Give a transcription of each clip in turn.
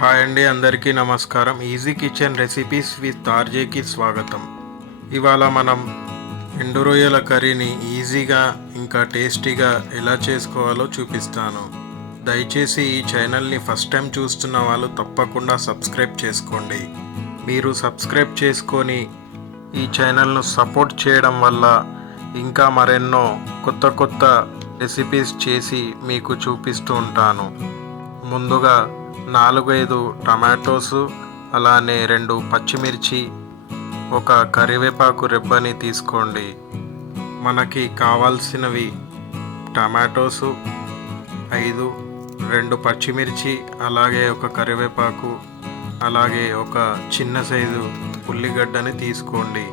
Hi అండి అందరికీ నమస్కారం. ఈజీ కిచెన్ రెసిపీస్ విత్ ఆర్జేకి స్వాగతం. ఇవాళ మనం ఎండు రొయ్యల కర్రీని ఈజీగా ఇంకా టేస్టీగా ఎలా చేసుకోవాలో చూపిస్తాను. దయచేసి ఈ ఛానల్ని ఫస్ట్ టైం చూస్తున్న వాళ్ళు తప్పకుండా సబ్స్క్రైబ్ చేసుకోండి. మీరు సబ్స్క్రైబ్ చేసుకొని ఈ ఛానల్ను సపోర్ట్ చేయడం వల్ల ఇంకా మరెన్నో కొత్త కొత్త రెసిపీస్ చేసి మీకు చూపిస్తూ ఉంటాను. ముందుగా నాలుగైదు టమాటోసు అలానే రెండు పచ్చిమిర్చి ఒక కరివేపాకు రెబ్బని తీసుకోండి. మనకి కావాల్సినవి టమాటోసు ఐదు రెండు పచ్చిమిర్చి అలాగే ఒక కరివేపాకు అలాగే ఒక చిన్న సైజు ఉల్లిగడ్డని తీసుకోండి.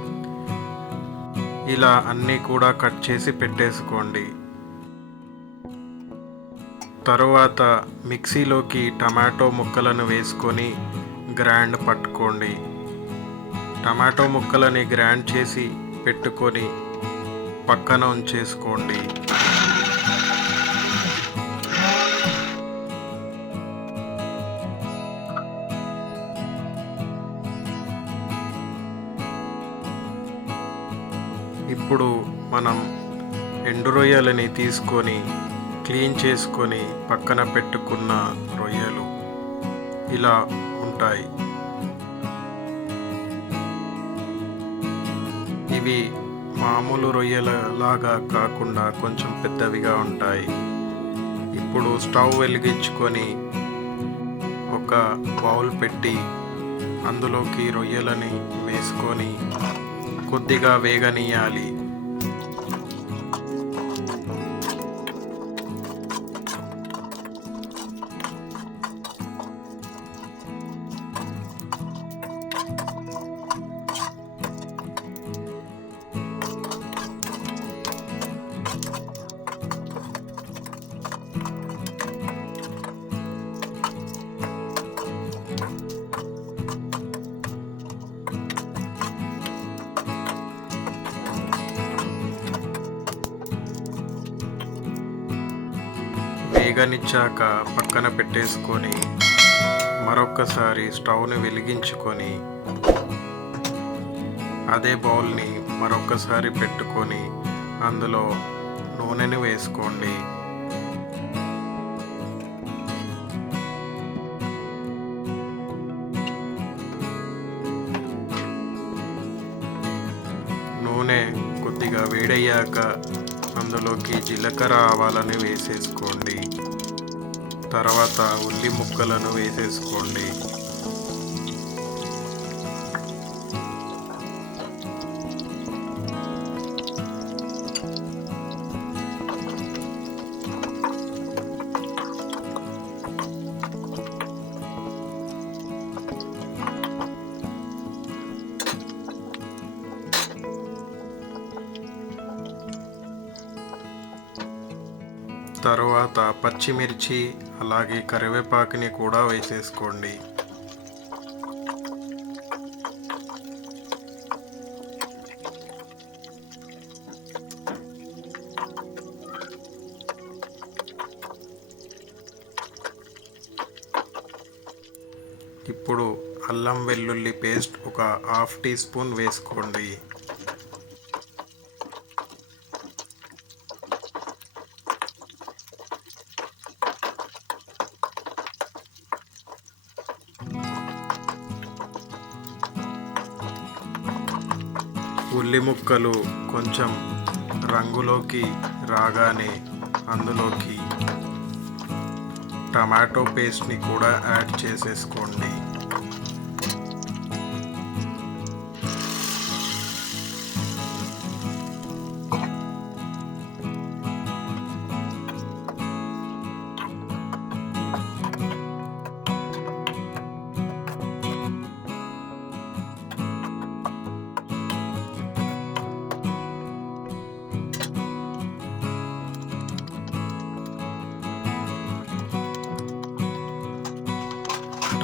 ఇలా అన్నీ కూడా కట్ చేసి పెట్టేసుకోండి. తరువాత మిక్సీలోకి టమాటో ముక్కలను వేసుకొని గ్రైండ్ పట్టుకోండి. టమాటో ముక్కలని గ్రైండ్ చేసి పెట్టుకొని పక్కన ఉంచేసుకోండి. ఇప్పుడు మనం ఎండు రొయ్యలని తీసుకొని క్లీన్ చేసుకొని పక్కన పెట్టుకున్న రొయ్యలు ఇలా ఉంటాయి. ఇవి మామూలు రొయ్యల లాగా కాకుండా కొంచెం పెద్దవిగా ఉంటాయి. ఇప్పుడు స్టవ్ వెలిగించుకొని ఒక బౌల్ పెట్టి అందులోకి రొయ్యలని వేసుకొని కొద్దిగా వేగనీయాలి. వేగనిచ్చాక పక్కన పెట్టేసుకొని మరొక్కసారి స్టవ్ని వెలిగించుకొని అదే బౌల్ని మరొక్కసారి పెట్టుకొని అందులో నూనెని వేసుకోండి. నూనె కొద్దిగా వేడయ్యాక అందులోకి జీలకర్ర ఆవాలని వేసేసుకోండి. తర్వాత ఉల్లి ముక్కలను వేసేసుకోండి. తరువాత పచ్చిమిర్చి అలాగే కరివేపాకుని కూడా వేసేసుకోండి. ఇప్పుడు అల్లం వెల్లుల్లి పేస్ట్ ఒక హాఫ్ టీ స్పూన్ వేసుకోండి. ఉల్లి ముక్కలు కొంచెం రంగులోకి రాగానే అందులోకి టమాటో పేస్ట్ని కూడా యాడ్ చేసేసుకోండి.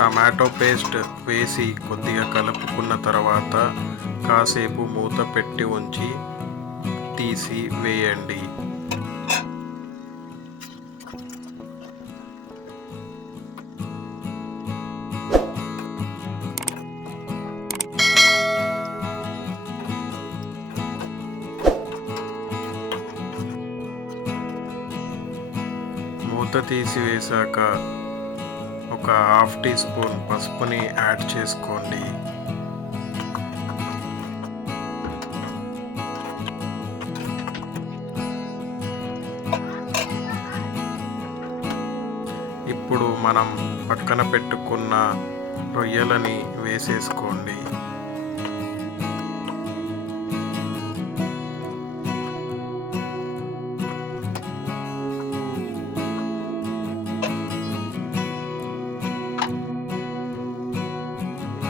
టమాటో పేస్ట్ వేసి కొద్దిగా కలుపుకున్న తర్వాత కాసేపు మూత పెట్టి ఉంచి తీసి వేయండి. మూత తీసివేశాక ఒక హాఫ్ టీ స్పూన్ పసుపుని యాడ్ చేసుకోండి. ఇప్పుడు మనం పక్కన పెట్టుకున్న రొయ్యలని వేసేసుకోండి.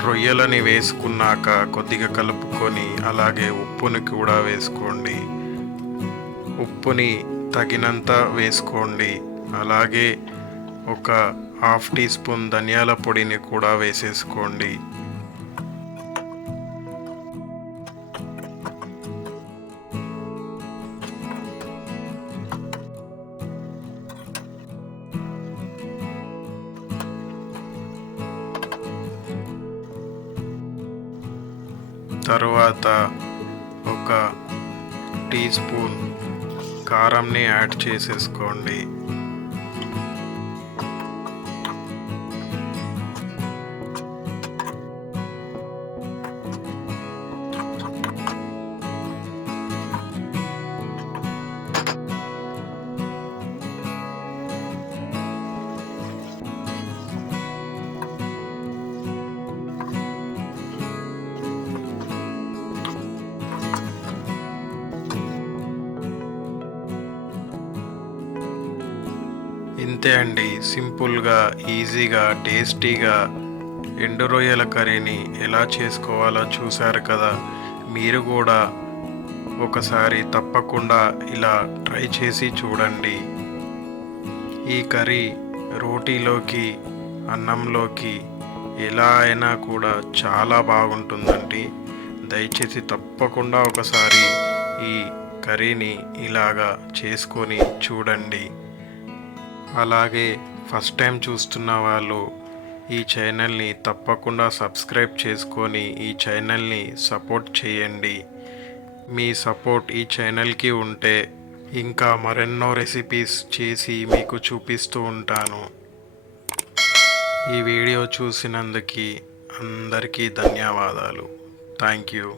రొయ్యలని వేసుకున్నాక కొద్దిగా కలుపుకొని అలాగే ఉప్పుని కూడా వేసుకోండి. ఉప్పుని తగినంత వేసుకోండి. అలాగే ఒక హాఫ్ టీ స్పూన్ ధనియాల పొడిని కూడా వేసేసుకోండి. తరువాత ఒక టీ స్పూన్ కారంని యాడ్ చేసేసుకోండి. ఇంతే అండి. సింపుల్గా ఈజీగా టేస్టీగా ఎండు రొయ్యల కర్రీని ఎలా చేసుకోవాలో చూశారు కదా. మీరు కూడా ఒకసారి తప్పకుండా ఇలా ట్రై చేసి చూడండి. ఈ కర్రీ రోటీలోకి అన్నంలోకి ఎలా అయినా కూడా చాలా బాగుంటుందండి. దయచేసి తప్పకుండా ఒకసారి ఈ కర్రీని ఇలాగా చేసుకొని చూడండి. అలాగే ఫస్ట్ టైం చూస్తున్న వాళ్ళు ఈ ఛానల్ని తప్పకుండా సబ్స్క్రైబ్ చేసుకొని ఈ ఛానల్ని సపోర్ట్ చేయండి. మీ సపోర్ట్ ఈ ఛానల్కి ఉంటే ఇంకా మరెన్నో రెసిపీస్ చేసి మీకు చూపిస్తూ ఉంటాను. ఈ వీడియో చూసినందుకు అందరికీ ధన్యవాదాలు. Thank you.